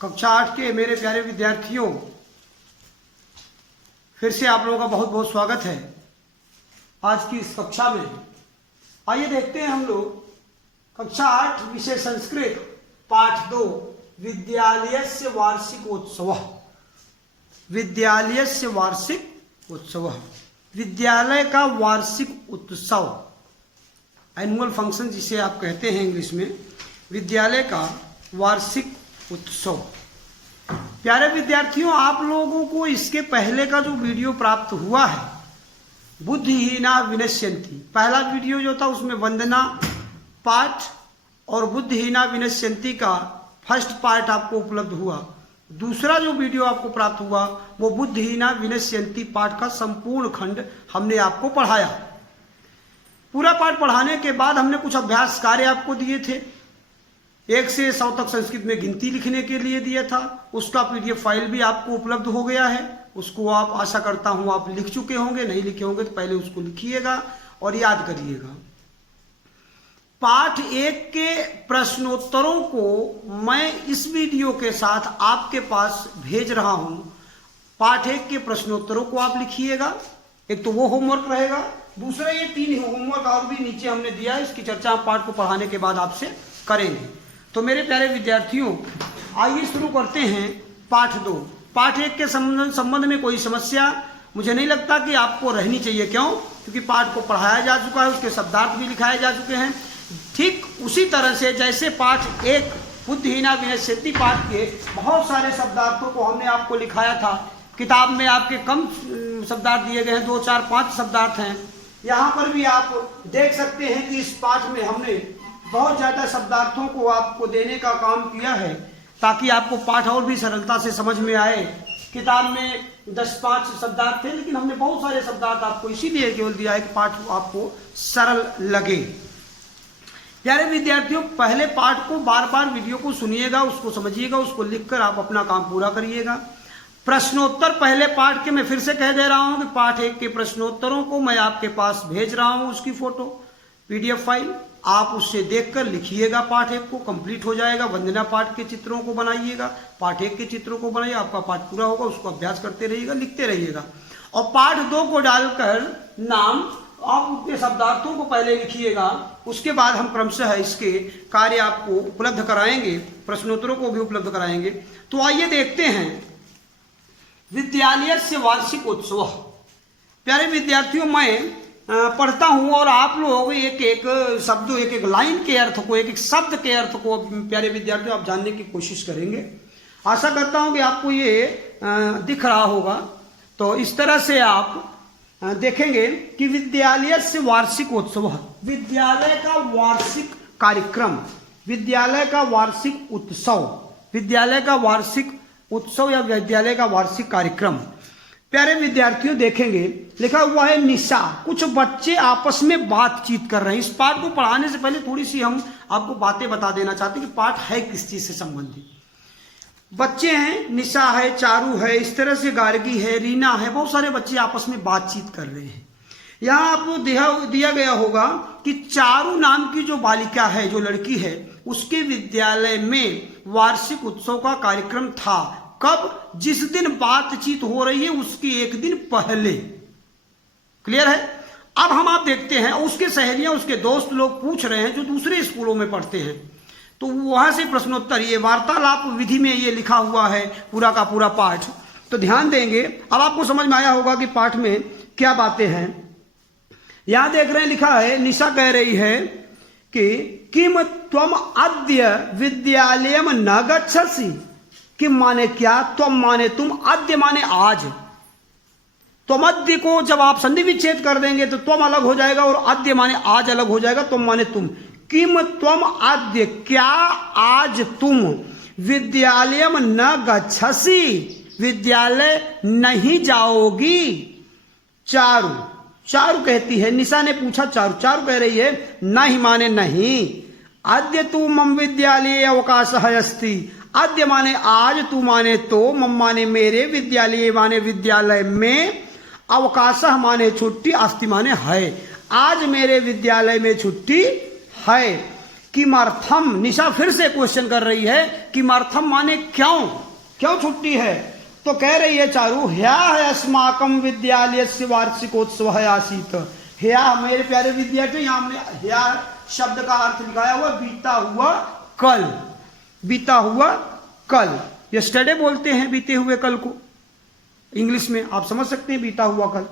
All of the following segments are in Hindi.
कक्षा 8 के मेरे प्यारे विद्यार्थियों, फिर से आप लोगों का बहुत बहुत स्वागत है आज की इस कक्षा में। आइए देखते हैं हम लोग कक्षा 8 विषय संस्कृत पाठ 2 विद्यालयस्य वार्षिकोत्सवः। विद्यालयस्य वार्षिक उत्सव, विद्यालय का वार्षिक उत्सव, एनुअल फंक्शन जिसे आप कहते हैं इंग्लिश में, विद्यालय का वार्षिक उत्सव। प्यारे विद्यार्थियों, आप लोगों को इसके पहले का जो वीडियो प्राप्त हुआ है, बुद्धिहीना विनश्यन्ति, पहला वीडियो जो था उसमें वंदना पाठ और बुद्धिहीना विनश्यन्ति का फर्स्ट पार्ट आपको उपलब्ध हुआ। दूसरा जो वीडियो आपको प्राप्त हुआ वो बुद्धिहीना विनश्यन्ति पाठ का संपूर्ण खंड हमने आपको पढ़ाया। पूरा पाठ पढ़ाने के बाद हमने कुछ अभ्यास कार्य आपको दिए थे। 1 से 100 तक संस्कृत में गिनती लिखने के लिए दिया था। उसका PDF फाइल भी आपको उपलब्ध हो गया है। उसको आप, आशा करता हूं आप लिख चुके होंगे। नहीं लिखे होंगे तो पहले उसको लिखिएगा और याद करिएगा। पाठ 1 के प्रश्नोत्तरों को मैं इस वीडियो के साथ आपके पास भेज रहा हूं। पाठ 1 के प्रश्नोत्तरों को आप लिखिएगा। एक तो वो होमवर्क रहेगा, दूसरा ये 3 होमवर्क और भी नीचे हमने दिया है। इसकी चर्चा आप पाठ को पढ़ाने के बाद आपसे करेंगे। तो मेरे प्यारे विद्यार्थियों, आइए शुरू करते हैं पाठ 2। पाठ 1 के संबंध में कोई समस्या मुझे नहीं लगता कि आपको रहनी चाहिए। क्यों? क्योंकि पाठ को पढ़ाया जा चुका है, उसके शब्दार्थ भी लिखाए जा चुके हैं। ठीक उसी तरह से जैसे पाठ 1 बुद्धिहीना विनश्यन्ति पाठ के बहुत सारे शब्दार्थों को हमने आपको लिखाया था। किताब में आपके कम शब्दार्थ दिए गए हैं, 2, 4, 5 शब्दार्थ हैं। यहाँ पर भी आप देख सकते हैं कि इस पाठ में हमने बहुत ज़्यादा शब्दार्थों को आपको देने का काम किया है ताकि आपको पाठ और भी सरलता से समझ में आए। किताब में 10-5 शब्दार्थ थे, लेकिन हमने बहुत सारे शब्दार्थ आपको इसीलिए केवल दिया है कि पाठ आपको सरल लगे। प्यारे विद्यार्थियों, पहले पाठ को बार बार वीडियो को सुनिएगा, उसको समझिएगा, उसको लिखकर आप अपना काम पूरा करिएगा। प्रश्नोत्तर पहले पाठ के मैं फिर से कह दे रहा हूं कि पाठ 1 के प्रश्नोत्तरों को मैं आपके पास भेज रहा हूं। उसकी फोटो PDF फाइल आप उससे देखकर लिखिएगा। पाठ 1 को कंप्लीट हो जाएगा। वंदना पाठ के चित्रों को बनाइएगा, पाठ 1 के चित्रों को बनाइए। आपका पाठ पूरा होगा, उसको अभ्यास करते रहिएगा, लिखते रहिएगा। और पाठ 2 को डालकर नाम आप उसके शब्दार्थों को पहले लिखिएगा। उसके बाद हम क्रमशः इसके कार्य आपको उपलब्ध कराएंगे, प्रश्नोत्तरों को भी उपलब्ध कराएंगे। तो आइए देखते हैं विद्यालय से वार्षिक उत्सव। प्यारे विद्यार्थियों, मैं पढ़ता हूं और आप लोग एक एक शब्द, एक एक लाइन के अर्थ को, एक एक शब्द के अर्थ को प्यारे विद्यार्थियों आप जानने की कोशिश करेंगे। आशा करता हूं कि आपको ये दिख रहा होगा। तो इस तरह से आप देखेंगे कि विद्यालय से वार्षिक उत्सव, विद्यालय का वार्षिक कार्यक्रम, विद्यालय का वार्षिक उत्सव, विद्यालय का वार्षिक उत्सव या विद्यालय का वार्षिक कार्यक्रम। प्यारे विद्यार्थियों, देखेंगे लिखा हुआ है निशा। कुछ बच्चे आपस में बातचीत कर रहे हैं। इस पाठ को पढ़ाने से पहले थोड़ी सी हम आपको बातें बता देना चाहते हैं कि पाठ है किस चीज से संबंधित। बच्चे हैं, निशा है, चारू है, इस तरह से गार्गी है, रीना है, बहुत सारे बच्चे आपस में बातचीत कर रहे हैं। यहाँ आपको दिया गया होगा कि चारू नाम की जो बालिका है, जो लड़की है, उसके विद्यालय में वार्षिक उत्सव का कार्यक्रम था। कब? जिस दिन बातचीत हो रही है उसके एक दिन पहले। क्लियर है? अब हम आप देखते हैं उसके सहेलियां, उसके दोस्त लोग पूछ रहे हैं जो दूसरे स्कूलों में पढ़ते हैं। तो वहां से प्रश्नोत्तर, ये वार्तालाप विधि में ये लिखा हुआ है पूरा का पूरा पाठ। तो ध्यान देंगे। अब आपको समझ में आया होगा कि पाठ में क्या बातें हैं। यहां देख रहे हैं, लिखा है निशा कह रही है कि किम त्वम अद्य विद्यालयम न गच्छसि। किम माने क्या, त्वम माने तुम, अद्य माने आज। त्वम अद्य को जब आप संधि विच्छेद कर देंगे तो त्वम अलग हो जाएगा और अद्य माने आज अलग हो जाएगा। त्वम माने तुम। किम त्वम अद्य, क्या आज तुम, विद्यालयम न गच्छसि, विद्यालय नहीं जाओगी। चारू, चारू कहती है, निशा ने पूछा चारू, चारू कह रही है नहीं माने नहीं। अद्य तू मम विद्यालय अवकाश अस्ति। अद्य माने आज, तू माने तो, मम माने मेरे, विद्यालय माने विद्यालय में, अवकाश माने छुट्टी, अस्ति माने है। आज मेरे विद्यालय में छुट्टी है। किमर्थम, निशा फिर से क्वेश्चन कर रही है, किमर्थम माने क्यों, क्यों छुट्टी है। तो कह रही है चारू, ह्या है अस्माकम विद्यालय से वार्षिकोत्सव आसीत। ह्या मेरे प्यारे विद्यार्थी, यहां हमने ह्या शब्द का अर्थ दिखाया हुआ बीता हुआ कल, बीता हुआ कल, यस्टरडे बोलते हैं बीते हुए कल को, इंग्लिश में आप समझ सकते हैं बीता हुआ कल।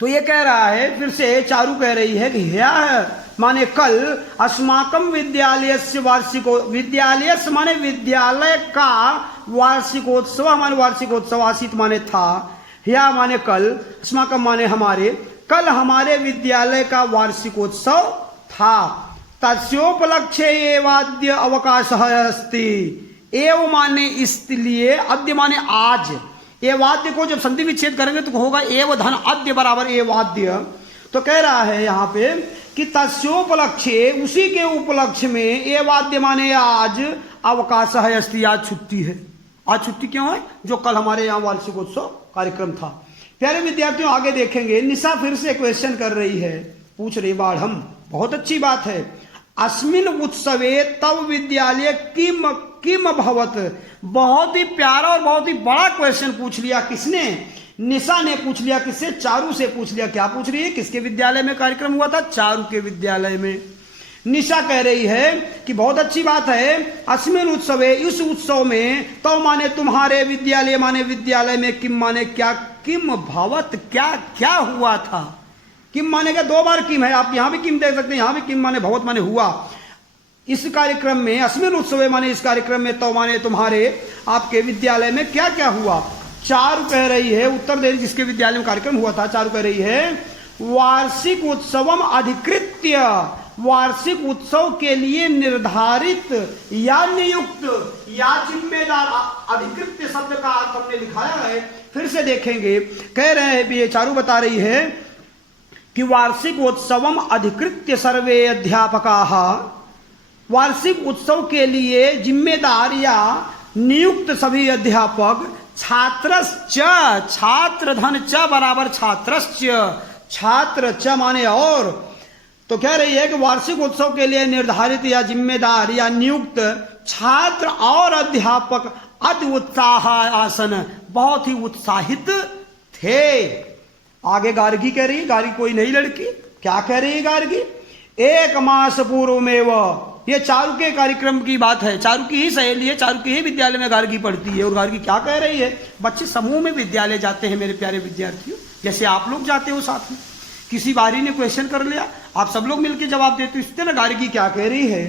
तो ये कह रहा है, फिर से चारू कह रही है कि ह्या माने कल, अस्माकम विद्यालय से वार्षिको, विद्यालय माने विद्यालय का, वार्षिकोत्सव माने वार्षिकोत्सव, आसित माने था, ह्या माने कल, अस्माकम माने हमारे, कल हमारे विद्यालय का वार्षिकोत्सव था। तस्योपलक्ष्य एवाद्य अवकाश अस्ति, एव माने इसलिए, अद्य माने आज, एवाद्य को जब संधि विच्छेद करेंगे तो होगा एव धन अद्य बराबर एवाद्य। तो कह रहा है यहां पे कि तस्योपलक्ष्य, उसी के उपलक्ष्य में, एवाद्य माने आज, अवकाश है अस्ति, आज छुट्टी है। आज छुट्टी क्यों है? जो कल हमारे यहाँ वार्षिकोत्सव कार्यक्रम था। प्यारे विद्यार्थियों आगे देखेंगे, निशा फिर से क्वेश्चन कर रही है, पूछ रही बाढ़ हम, बहुत अच्छी बात है, अस्मिन उत्सवे तव विद्यालय किम किम भवत। बहुत ही प्यारा और बहुत ही बड़ा क्वेश्चन पूछ लिया, किसने? निशा ने पूछ लिया। किससे? चारू से पूछ लिया। क्या पूछ रही है? किसके विद्यालय में कार्यक्रम हुआ था? चारू के विद्यालय में। निशा कह रही है कि बहुत अच्छी बात है, अस्मिन उत्सवे, इस उत्सव में, तो माने तुम्हारे विद्यालय, माने विद्यालय में, किम माने क्या, किम भवत, क्या क्या हुआ था। किम माने क्या, दो बार किम है, आप यहां भी किम देख सकते हैं, यहां भी किम माने भवत माने हुआ। इस कार्यक्रम में, अस्मिन उत्सवे माने इस कार्यक्रम में, तो माने तुम्हारे, आपके विद्यालय में क्या क्या हुआ। चारू कह रही है, उत्तर दे रही जिसके विद्यालय में कार्यक्रम हुआ था, चारू कह रही है, वार्षिक उत्सवम अधिकृत्य, वार्षिक उत्सव के लिए निर्धारित या नियुक्त या जिम्मेदार, अधिकृत्य शब्द का अर्थ हमने लिखाया है, फिर से देखेंगे। कह रहे हैं, ये चारू बता रही है कि वार्षिक उत्सवम अधिकृत्य सर्वे अध्यापकाः, वार्षिक उत्सव के लिए जिम्मेदार या नियुक्त सभी अध्यापक, छात्रश्च, छात्र धन च बराबर छात्रश्च, छात्र च माने और। तो कह रही है कि वार्षिक उत्सव के लिए निर्धारित या जिम्मेदार या नियुक्त छात्र और अध्यापक अति उत्साह आसन, बहुत ही उत्साहित थे। आगे गार्गी कह रही है, गार्गी कोई नई लड़की, क्या कह रही है गार्गी, एक मास पूर्व में वह, ये चारू के कार्यक्रम की बात है, चारू की ही सहेली है, चारू के ही विद्यालय में गार्गी पढ़ती है। और गार्गी क्या कह रही है, बच्चे समूह में विद्यालय जाते हैं मेरे प्यारे विद्यार्थियों, जैसे आप लोग जाते हो साथ में। किसी बारी ने क्वेश्चन कर लिया, आप सब लोग मिलकर जवाब देते हो। इस तरह गार्गी क्या कह रही है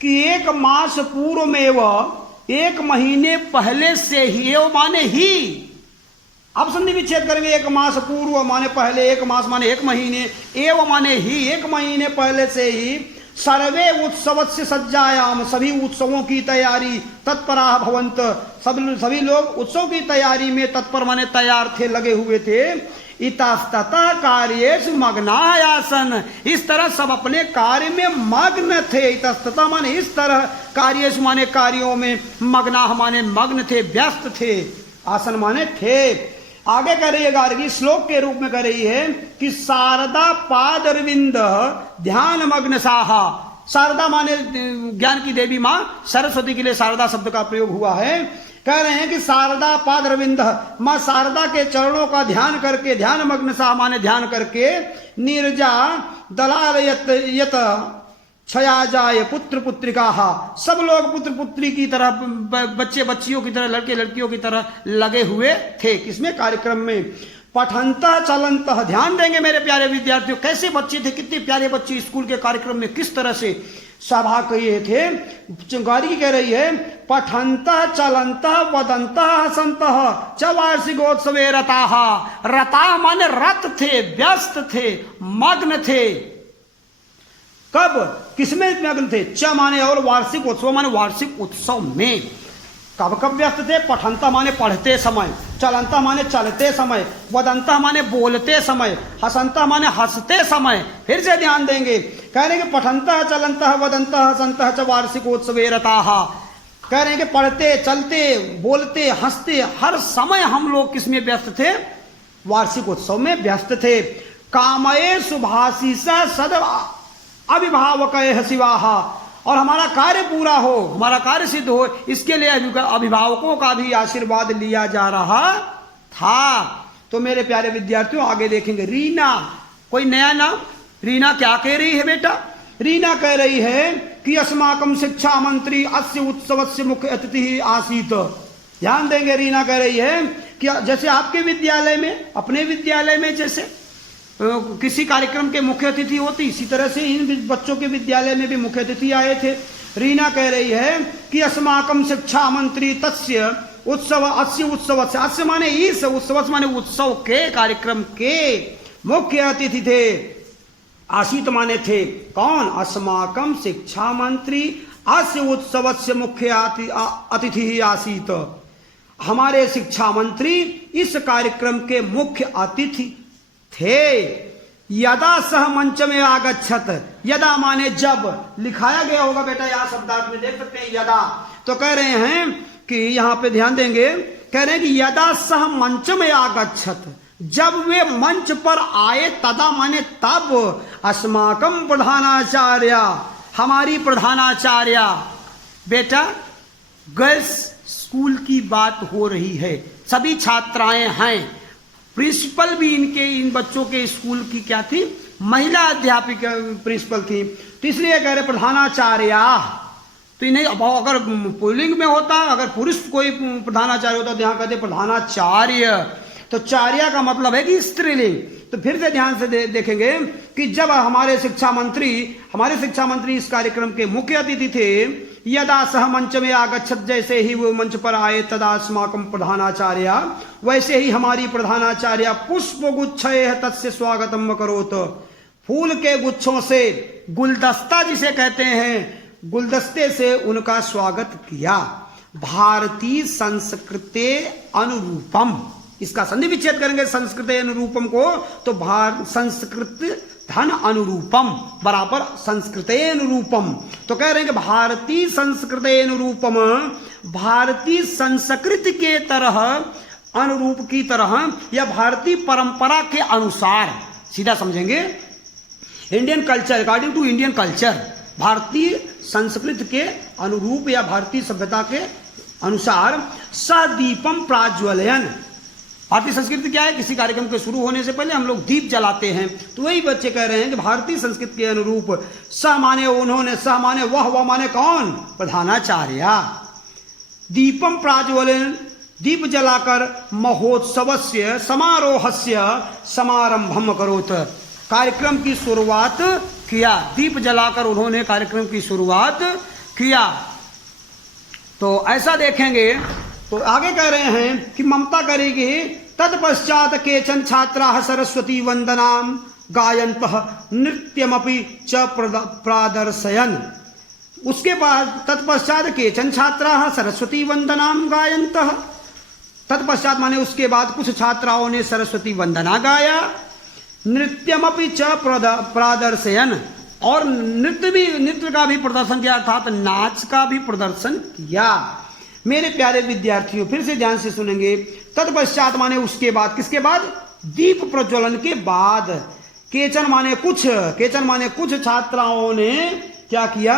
कि एक मास पूर्व में वह, एक महीने पहले से ही, एवं माने ही, अब संधि विच्छेद करेंगे, एक मास पूर्व माने पहले, एक मास माने एक महीने, एवं माने ही, एक महीने पहले से ही, सर्वे उत्सव से सज्जायाम, सभी उत्सवों की तैयारी, तत्परा भवंत, सभी लोग उत्सव की तैयारी में तत्पर माने तैयार थे, लगे हुए थे। इतस्ततः कार्येषु मग्नाः आसन्, इस तरह सब अपने कार्य में मग्न थे। इतस्ततः माने इस तरह, कार्येषु माने कार्यों में, मग्नाः माने मग्न थे, व्यस्त थे, आसन माने थे। आगे कह रही है गार्गी, श्लोक के रूप में कह रही है कि शारदा पादरविंद ध्यान मग्न साहा, शारदा माने ज्ञान की देवी मां सरस्वती के लिए शारदा शब्द का प्रयोग हुआ है। कह रहे हैं कि शारदा पादरविंद, मां शारदा के चरणों का ध्यान करके, ध्यान मग्न साह माने ध्यान करके, नीरजा दलालयत यत छया जाए पुत्र पुत्रिका, सब लोग पुत्र पुत्री की तरह, बच्चे बच्चियों की तरह, लड़के लड़कियों की तरह लगे हुए थे। किसमें? कार्यक्रम में। पठंतः चलंतः, ध्यान देंगे मेरे प्यारे विद्यार्थियों, कैसे बच्चे थे, कितने प्यारे बच्चे स्कूल के कार्यक्रम में किस तरह से सभा किए थे। गार्गी कह रही है, पठंतः चलंतः वदंतः हसंतः च वार्षिकोत्सवे रताः, रताः माने रत थे, व्यस्त थे, मग्न थे। कब? किसमें मग्न थे? च माने और, वार्षिक उत्सव माने वार्षिक उत्सव में। कब कब व्यस्त थे? पठंता माने पढ़ते समय, चलंता माने चलते समय, वदंता माने बोलते समय, हसंता माने हंसते समय। फिर से ध्यान देंगे, कह रहे हैं कि पठंता चलंता वदंता हसंता च वार्षिकोत्सवे रताः, कह रहे हैं कि पढ़ते, चलते, बोलते, हंसते, हर समय हम लोग किसमें व्यस्त थे? वार्षिक उत्सव में व्यस्त थे। कामये सुभाषिसा सद अभिभावकः शिवाः, और हमारा कार्य पूरा हो, हमारा कार्य सिद्ध हो, इसके लिए अभिभावकों का भी आशीर्वाद लिया जा रहा था। तो मेरे प्यारे विद्यार्थियों आगे देखेंगे। रीना, कोई नया नाम? रीना क्या कह रही है बेटा? रीना कह रही है कि अस्माकं शिक्षा मंत्री अस्य उत्सवस्य मुख्य अतिथि आसीत। ध्यान देंगे, रीना कह रही है कि जैसे आपके विद्यालय में, अपने विद्यालय में जैसे किसी कार्यक्रम के मुख्य अतिथि होती, इसी तरह से इन बच्चों के विद्यालय में भी मुख्य अतिथि आए थे। रीना कह रही है कि अस्माकं शिक्षा मंत्री तस्य उत्सव, अस्य उत्सव, अस्य माने इस, उत्सव माने उत्सव के, कार्यक्रम के मुख्य अतिथि थे। आसीत माने थे कौन? अस्माकं शिक्षा मंत्री अस्य उत्सव से मुख्य अतिथि आसीत। हमारे शिक्षा मंत्री इस कार्यक्रम के मुख्य अतिथि थे। यदा सह मंच में आगच्छत, यदा माने जब, लिखाया गया होगा बेटा यहाँ शब्दार्थ में देख सकते हैं यदा। तो कह रहे हैं कि यहाँ पे ध्यान देंगे, कह रहे हैं कि यदा सह मंच में आगच्छत, जब वे मंच पर आए, तदा माने तब, अस्माकं प्रधानाचार्य, हमारी प्रधानाचार्य। बेटा गर्ल्स स्कूल की बात हो रही है, सभी छात्राएं हैं, प्रिंसिपल भी इन बच्चों के स्कूल की क्या थी? महिला अध्यापिका प्रिंसिपल थी। तो इसलिए कह रहे प्रधानाचार्य। तो इन्हें अगर पुल्लिंग में होता, अगर पुरुष कोई प्रधानाचार्य होता तो यहाँ कहते प्रधानाचार्य। तो चार्य का मतलब है कि स्त्रीलिंग। तो फिर से ध्यान से देखेंगे कि जब हमारे शिक्षा मंत्री इस कार्यक्रम के मुख्य अतिथि थे, यदा सह मंच में आगच्छत, जैसे ही वो मंच पर आए, तदा अस्माकं प्रधानाचार्य, वैसे ही हमारी प्रधानाचार्य पुष्पगुच्छैः तस्य स्वागतम् अकरोत्, फूल के गुच्छों से, गुलदस्ता जिसे कहते हैं, गुलदस्ते से उनका स्वागत किया। भारतीय संस्कृते अनुरूपम, इसका संधि विच्छेद करेंगे संस्कृते अनुरूपम को, तो संस्कृत धन अनुरूपम बराबर संस्कृते अनुरूपम। तो कह रहे हैं कि भारतीय संस्कृते अनुरूपम, भारतीय संस्कृति के तरह, अनुरूप की तरह, या भारतीय परंपरा के अनुसार, सीधा समझेंगे Indian culture, according to Indian culture, भारतीय संस्कृति के अनुरूप या भारतीय सभ्यता के अनुसार, सदीपम प्राज्वलयन। भारतीय संस्कृति क्या है? किसी कार्यक्रम के शुरू होने से पहले हम लोग दीप जलाते हैं। तो वही बच्चे कह रहे हैं कि भारतीय संस्कृति के अनुरूप, स माने उन्होंने, स माने वह माने कौन? प्रधानाचार्य। दीपम प्राज्वलन, दीप जलाकर महोत्सवस्य समारोहस्य समारंभम करोत, कार्यक्रम की शुरुआत किया। दीप जलाकर उन्होंने कार्यक्रम की शुरुआत किया। तो ऐसा देखेंगे तो आगे कह रहे हैं कि ममता करेगी। तत्पश्चात केचन छात्राः सरस्वती वंदनाम गायन्तः नृत्यमपि च प्रादर्शयन्। उसके बाद तत्पश्चात केचन छात्राः सरस्वती वंदनाम गायन्तः, तत्पश्चात माने उसके बाद कुछ छात्राओं ने सरस्वती वंदना गाया। नृत्यमपि च प्रादर्शयन्, और नृत्य का भी प्रदर्शन किया, अर्थात नाच का भी प्रदर्शन किया। मेरे प्यारे विद्यार्थियों फिर से ध्यान से सुनेंगे। तत्पश्चात माने उसके बाद, किसके बाद? दीप प्रज्वलन के बाद। केचन माने कुछ छात्राओं ने क्या किया?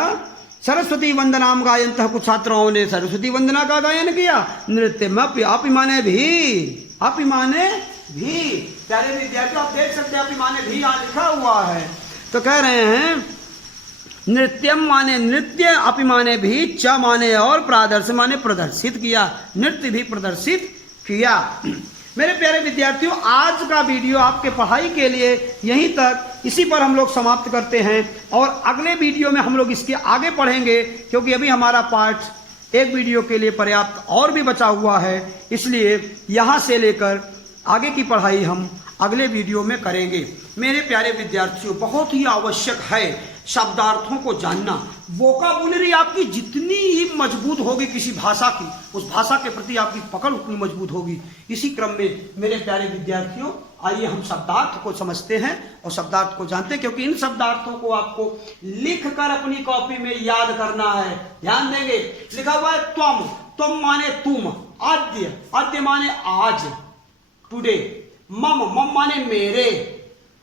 सरस्वती वंदनाम गायन्तः, कुछ छात्राओं ने सरस्वती वंदना का गायन किया। नृत्य अपि माने भी, अपि माने भी। प्यारे विद्यार्थियों आप देख सकते हैं अपि माने भी यहाँ लिखा हुआ है। तो कह रहे हैं नृत्यम माने नृत्य, अपि माने भी, च माने और, प्रादर्शन माने प्रदर्शित किया, नृत्य भी प्रदर्शित किया। मेरे प्यारे विद्यार्थियों आज का वीडियो आपके पढ़ाई के लिए यहीं तक, इसी पर हम लोग समाप्त करते हैं और अगले वीडियो में हम लोग इसके आगे पढ़ेंगे, क्योंकि अभी हमारा पार्ट एक वीडियो के लिए पर्याप्त और भी बचा हुआ है। इसलिए यहाँ से लेकर आगे की पढ़ाई हम अगले वीडियो में करेंगे। मेरे प्यारे विद्यार्थियों बहुत ही आवश्यक है शब्दार्थों को जानना। वोकाबुलरी आपकी जितनी ही मजबूत होगी किसी भाषा की, उस भाषा के प्रति आपकी पकड़ उतनी मजबूत होगी। इसी क्रम में मेरे प्यारे विद्यार्थियों आइए हम शब्दार्थ को समझते हैं और शब्दार्थ को जानते हैं, क्योंकि इन शब्दार्थों को आपको लिख कर अपनी कॉपी में याद करना है। ध्यान देंगे, लिखा हुआ है त्वम, त्वम माने तुम, आद्य, आद्य माने आज, टुडे, मम, मम माने मेरे,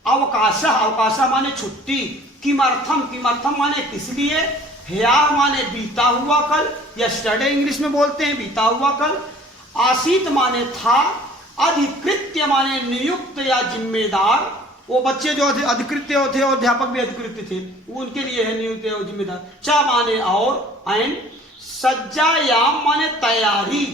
अवकाश, अवकाश माने छुट्टी, किमर्थम, किमर्थम माने किस लिए, ह्यः माने बीता हुआ कल, यस्टरडे इंग्लिश में बोलते हैं, बीता हुआ कल। आसीत माने था, अधिकृत्य माने नियुक्त या जिम्मेदार, वो बच्चे जो अधिकृत्य थे और अध्यापक भी अधिकृत्य थे, वो उनके लिए है नियुक्त और जिम्मेदार। च माने और, एंड। सज्जायाम माने तैयारी,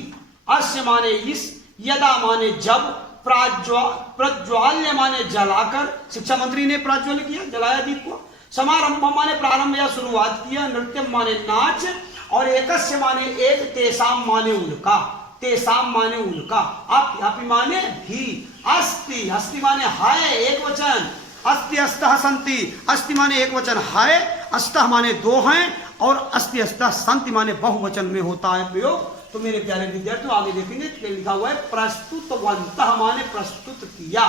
अस्य माने इस, यदा माने जब, प्रज्वाल्य माने जलाकर, शिक्षा मंत्री ने प्रज्वल किया, जलाया दीप को। समारंभ माने प्रारंभ या शुरुआत किया। नृत्य माने नाच, और एकस्य माने एक, तेसाम माने उनका, तेसाम माने उनका, आपी माने भी। अस्ति, अस्ति माने है एक वचन, अस्ति अस्तः सन्ति, अस्ति माने एक वचन है, अस्तः माने दो हैं, और अस्ति अस्तः सन्ति माने बहुवचन में होता है प्रयोग। तो मेरे प्यारे विद्यार्थियों आगे देखेंगे क्या लिखा हुआ है, प्रस्तुतवन्तः माने प्रस्तुत किया,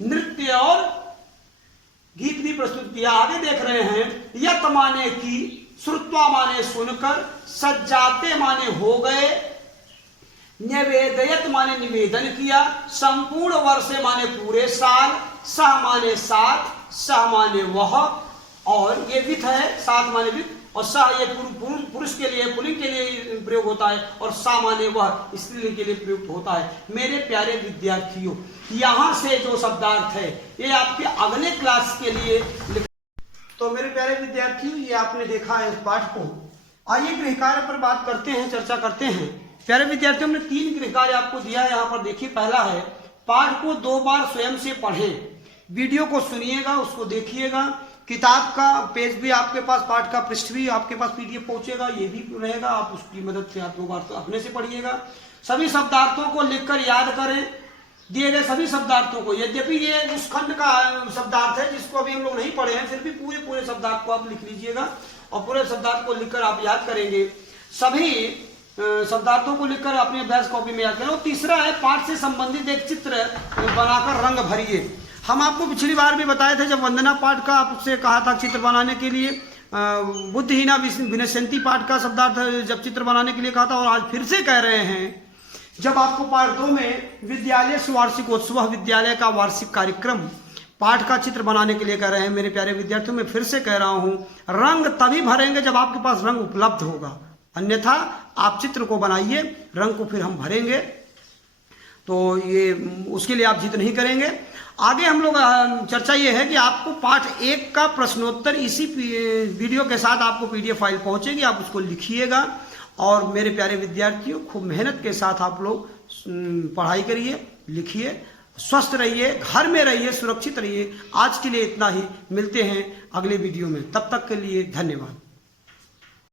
नृत्य और गीत भी प्रस्तुत किया। आगे देख रहे हैं, यत माने की, श्रुत्वा माने सुनकर, सज्जाते माने हो गए, निवेदयत माने निवेदन किया, संपूर्ण वर्षे माने पूरे साल, सह माने साथ, सह माने वह, और ये विथ है, साथ माने विथ, और सा ये पुरुष के लिए, पुल्लिंग के लिए प्रयोग होता है, और सा माने वह स्त्रीलिंग के लिए प्रयुक्त होता है। मेरे प्यारे विद्यार्थियों, यहां से जो शब्दार्थ है ये आपके अगले क्लास के लिए। तो मेरे प्यारे विद्यार्थियों, ये आपने देखा है इस पाठ को। आइए गृह कार्य पर बात करते हैं, चर्चा करते हैं। प्यारे विद्यार्थियों, हमने 3 गृह कार्य आपको दिया है, यहाँ पर देखिए। पहला है, पाठ को 2 बार स्वयं से पढ़ें, वीडियो को सुनिएगा, उसको देखिएगा, किताब का पेज भी आपके पास, पाठ का पृष्ठ भी आपके पास PDF पहुंचेगा, ये भी रहेगा, आप उसकी मदद से आप 2 बार तो अपने से पढ़िएगा। सभी शब्दार्थों को लिखकर याद करें, दिए गए सभी शब्दार्थों को। यद्यपि ये उस खंड का शब्दार्थ है जिसको अभी हम लोग नहीं पढ़े हैं, फिर भी पूरे शब्दार्थ को आप लिख लीजिएगा, और पूरे शब्दार्थ को लिखकर आप याद करेंगे। सभी शब्दार्थों को लिखकर अपनी अभ्यास कॉपी में याद करें। और तीसरा है, पाठ से संबंधित एक चित्र बनाकर रंग भरिए। हम आपको पिछली बार भी बताए थे, जब वंदना पाठ का आपसे कहा था चित्र बनाने के लिए, बुद्धिहीना विनश्यन्ति पाठ का शब्दार्थ जब चित्र बनाने के लिए कहा था, और आज फिर से कह रहे हैं, जब आपको पाठ 2 में विद्यालय वार्षिकोत्सव, विद्यालय का वार्षिक कार्यक्रम, पाठ का चित्र बनाने के लिए कह रहे हैं। मेरे प्यारे विद्यार्थियों, मैं फिर से कह रहा हूं, रंग तभी भरेंगे जब आपके पास रंग उपलब्ध होगा, अन्यथा आप चित्र को बनाइए, रंग को फिर हम भरेंगे, तो ये उसके लिए आप जिद नहीं करेंगे। आगे हम लोग चर्चा ये है कि आपको पाठ 1 का प्रश्नोत्तर इसी वीडियो के साथ आपको PDF फाइल पहुंचेगी, आप उसको लिखिएगा। और मेरे प्यारे विद्यार्थियों, खूब मेहनत के साथ आप लोग पढ़ाई करिए, लिखिए, स्वस्थ रहिए, घर में रहिए, सुरक्षित रहिए। आज के लिए इतना ही, मिलते हैं अगले वीडियो में, तब तक के लिए धन्यवाद।